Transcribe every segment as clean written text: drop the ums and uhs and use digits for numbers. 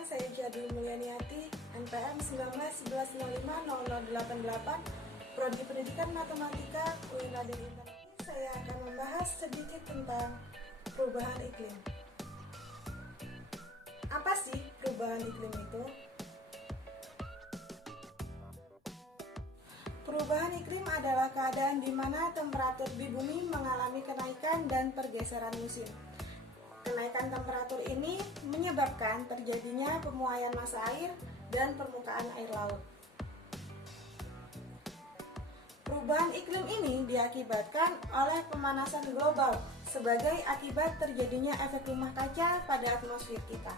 Perkenalkan, saya Jadi Mulyaniati, NPM 1911050088, Prodi Pendidikan Matematika, UIN Raden Intan. Saya akan membahas sedikit tentang perubahan iklim. Apa sih perubahan iklim itu? Perubahan iklim adalah keadaan di mana temperatur di bumi mengalami kenaikan dan pergeseran musim. Kenaikan temperatur ini menyebabkan terjadinya pemuaian massa air dan permukaan air laut. Perubahan iklim ini diakibatkan oleh pemanasan global sebagai akibat terjadinya efek rumah kaca pada atmosfer kita.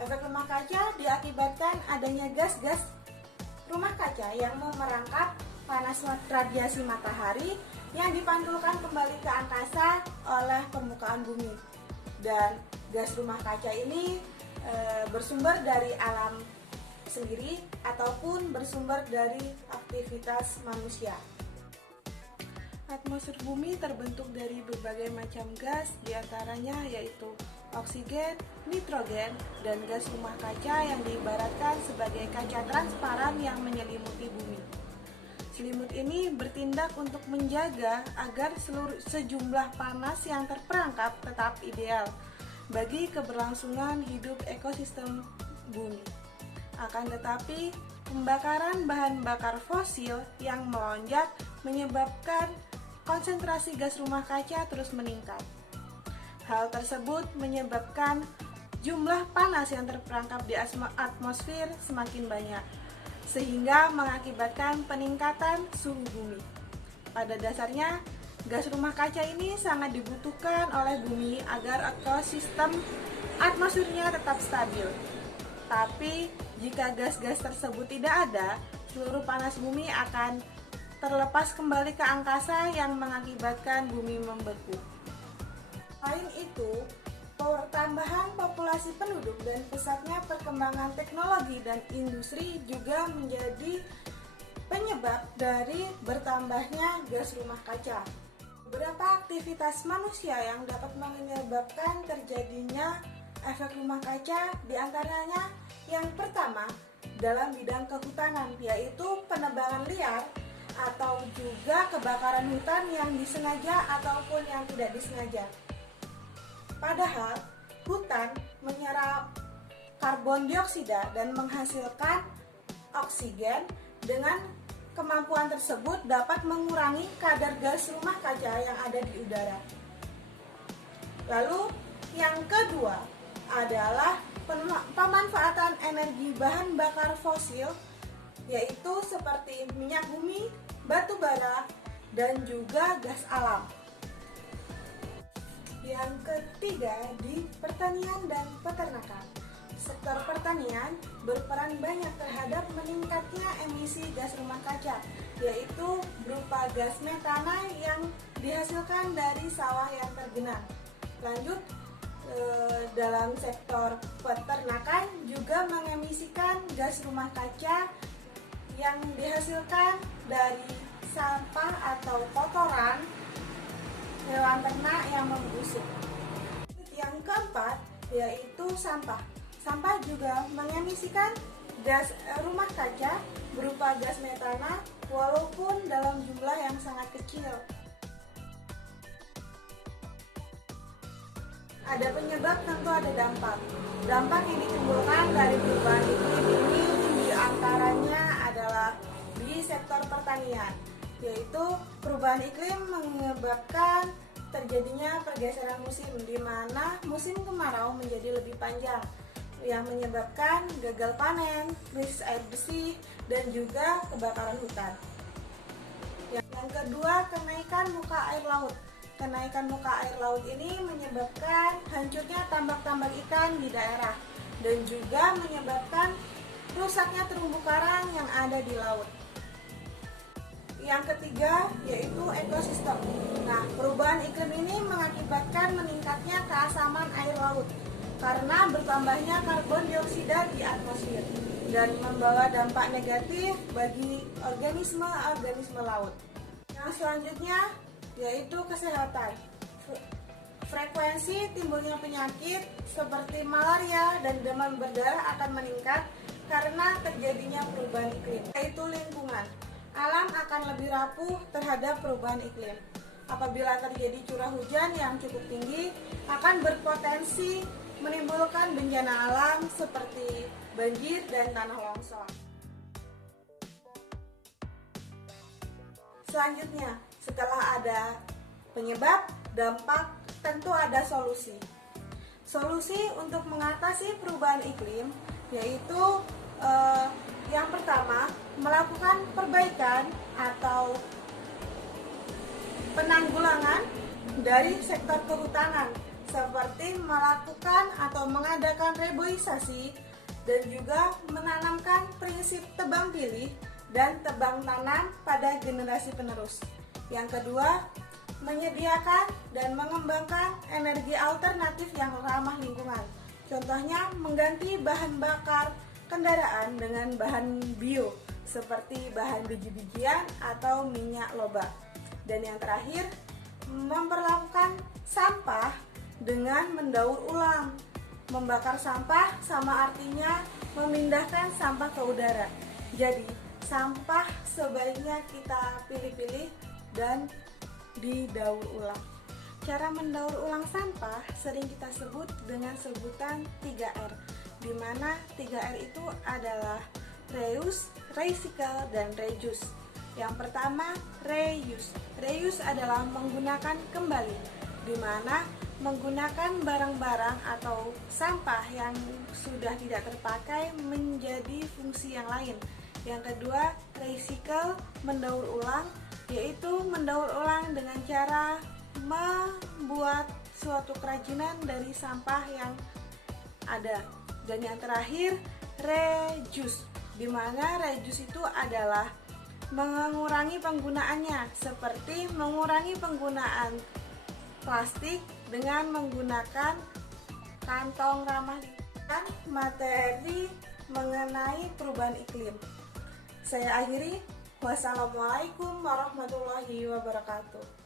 Efek rumah kaca diakibatkan adanya gas-gas rumah kaca yang memerangkap panas radiasi matahari yang dipantulkan kembali ke angkasa oleh permukaan bumi. Dan gas rumah kaca ini bersumber dari alam sendiri ataupun bersumber dari aktivitas manusia. Atmosfer bumi terbentuk dari berbagai macam gas, diantaranya yaitu oksigen, nitrogen, dan gas rumah kaca yang diibaratkan sebagai kaca transparan yang menyelimuti bumi. Selimut ini bertindak untuk menjaga agar sejumlah panas yang terperangkap tetap ideal bagi keberlangsungan hidup ekosistem bumi. Akan tetapi, pembakaran bahan bakar fosil yang melonjak menyebabkan konsentrasi gas rumah kaca terus meningkat. Hal tersebut menyebabkan jumlah panas yang terperangkap di atmosfer semakin banyak, sehingga mengakibatkan peningkatan suhu bumi. Pada dasarnya, gas rumah kaca ini sangat dibutuhkan oleh bumi agar ekosistem atmosfernya tetap stabil. Tapi, jika gas-gas tersebut tidak ada, seluruh panas bumi akan terlepas kembali ke angkasa yang mengakibatkan bumi membeku. Selain itu, pertambahan populasi penduduk dan pesatnya perkembangan teknologi dan industri juga menjadi penyebab dari bertambahnya gas rumah kaca. Beberapa aktivitas manusia yang dapat menyebabkan terjadinya efek rumah kaca diantaranya yang pertama dalam bidang kehutanan, yaitu penebangan liar atau juga kebakaran hutan yang disengaja ataupun yang tidak disengaja. Padahal, hutan menyerap karbon dioksida dan menghasilkan oksigen. Dengan kemampuan tersebut dapat mengurangi kadar gas rumah kaca yang ada di udara. Lalu, yang kedua adalah pemanfaatan energi bahan bakar fosil, yaitu seperti minyak bumi, batu bara, dan juga gas alam. Yang ketiga, di pertanian dan peternakan. Sektor pertanian berperan banyak terhadap meningkatnya emisi gas rumah kaca, yaitu berupa gas metana yang dihasilkan dari sawah yang tergenang. Lanjut, dalam sektor peternakan juga mengemisikan gas rumah kaca yang dihasilkan dari sampah atau kotoran hewan ternak yang membusuk. Yang keempat yaitu sampah. Sampah juga mengemisikan gas rumah kaca berupa gas metana walaupun dalam jumlah yang sangat kecil. Ada penyebab, tentu ada dampak. Dampak yang ditimbulkan dari perubahan iklim ini diantaranya adalah di sektor pertanian, yaitu perubahan iklim menyebabkan terjadinya pergeseran musim, di mana musim kemarau menjadi lebih panjang, yang menyebabkan gagal panen, krisis air bersih, dan juga kebakaran hutan. Yang kedua, kenaikan muka air laut. Kenaikan muka air laut ini menyebabkan hancurnya tambak-tambak ikan di daerah dan juga menyebabkan rusaknya terumbu karang yang ada di laut. Yang ketiga yaitu ekosistem. Nah, perubahan iklim ini mengakibatkan meningkatnya keasaman air laut karena bertambahnya karbon dioksida di atmosfer dan membawa dampak negatif bagi organisme-organisme laut. Yang selanjutnya yaitu kesehatan. Frekuensi timbulnya penyakit seperti malaria dan demam berdarah akan meningkat karena terjadinya perubahan iklim, yaitu lingkungan. Alam akan lebih rapuh terhadap perubahan iklim. Apabila terjadi curah hujan yang cukup tinggi, akan berpotensi menimbulkan bencana alam seperti banjir dan tanah longsor. Selanjutnya, setelah ada penyebab, dampak, tentu ada solusi. Solusi untuk mengatasi perubahan iklim yaitu yang pertama, melakukan perbaikan atau penanggulangan dari sektor kehutanan, seperti melakukan atau mengadakan reboisasi dan juga menanamkan prinsip tebang pilih dan tebang tanam pada generasi penerus. Yang kedua, menyediakan dan mengembangkan energi alternatif yang ramah lingkungan. Contohnya mengganti bahan bakar kendaraan dengan bahan bio seperti bahan biji-bijian atau minyak loba. Dan yang terakhir, memperlakukan sampah dengan mendaur ulang. Membakar sampah sama artinya memindahkan sampah ke udara. Jadi, sampah sebaiknya kita pilih-pilih dan didaur ulang. Cara mendaur ulang sampah sering kita sebut dengan sebutan 3R, di mana 3R itu adalah reuse, recycle, dan reduce. Yang pertama, reuse. Reuse adalah menggunakan kembali, di mana menggunakan barang-barang atau sampah yang sudah tidak terpakai menjadi fungsi yang lain. Yang kedua, recycle, mendaur ulang, yaitu mendaur ulang dengan cara membuat suatu kerajinan dari sampah yang ada. Dan yang terakhir, reduce, di mana reduce itu adalah mengurangi penggunaannya, seperti mengurangi penggunaan plastik dengan menggunakan kantong ramah lingkungan. Materi mengenai perubahan iklim saya akhiri. Wassalamualaikum warahmatullahi wabarakatuh.